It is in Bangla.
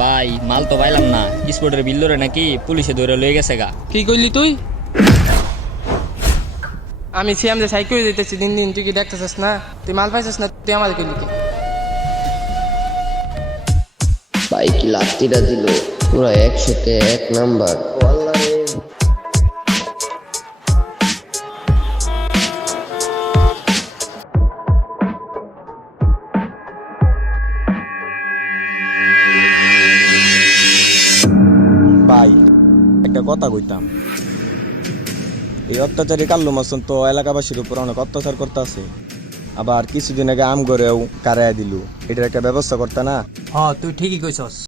ভাই মাল তো পাইলাম না, স্পোর্টের বিল্ডরে নাকি পুলিশে ধরে লয়ে গেছে গা। কি কইলি তুই? আমি সিএম যে সাইকেল দিতেছি দিন দিন, তুই কি দেখতেছিস না? তুই মাল পাইছিস না, তুই আমার কইলি কি? ভাই কি লাত্তিটা দিল, পুরো 100-তে 1 নাম্বার। ভাই একটা কথা কইতাম, এই অত্যাচারী কাল্লু মাসুম তো এলাকাবাসীর উপর অনেক অত্যাচার করতে আছে। আবার কিছুদিন আগে আম গড়েও কারায় দিল, এটার একটা ব্যবস্থা করতে না? তুই ঠিকই কইছস।